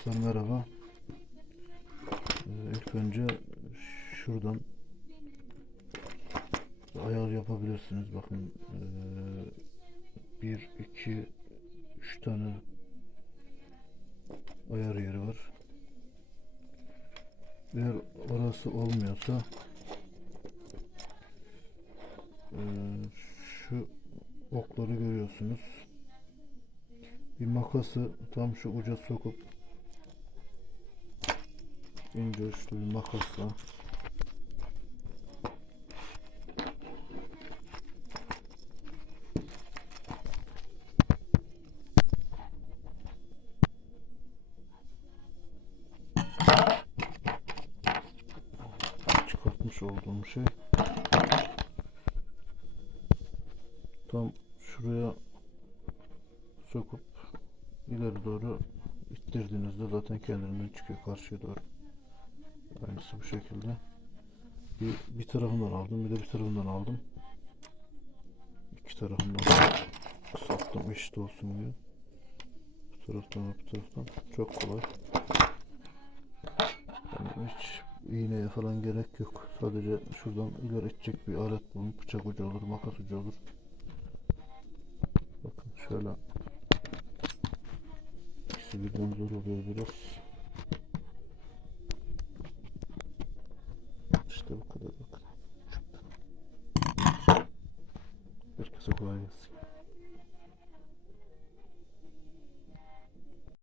Arkadaşlar merhaba. Ee, ilk önce şuradan ayar yapabilirsiniz. Bakın ee, bir, iki, üç tane ayar yeri var. Eğer orası olmuyorsa ee, şu okları görüyorsunuz. Bir makası tam şu uca sokup ince uçlu bir makasla çıkartmış olduğum şey tam şuraya sokup ileri doğru ittirdiğinizde zaten kendinden çıkıyor karşıya doğru. Aynısı bu şekilde. Bir, bir tarafından aldım bir de bir tarafından aldım. İki tarafından kısalttım eşit olsun diye. Bu taraftan ve bu taraftan. Çok kolay. Yani hiç iğneye falan gerek yok. Sadece şuradan ileri bir alet bulun. Bıçak ucu olur, makas ucu olur. Bakın şöyle İkisi birden zor oluyor biraz. İşte bu kadar bakın. Herkese kolay gelsin.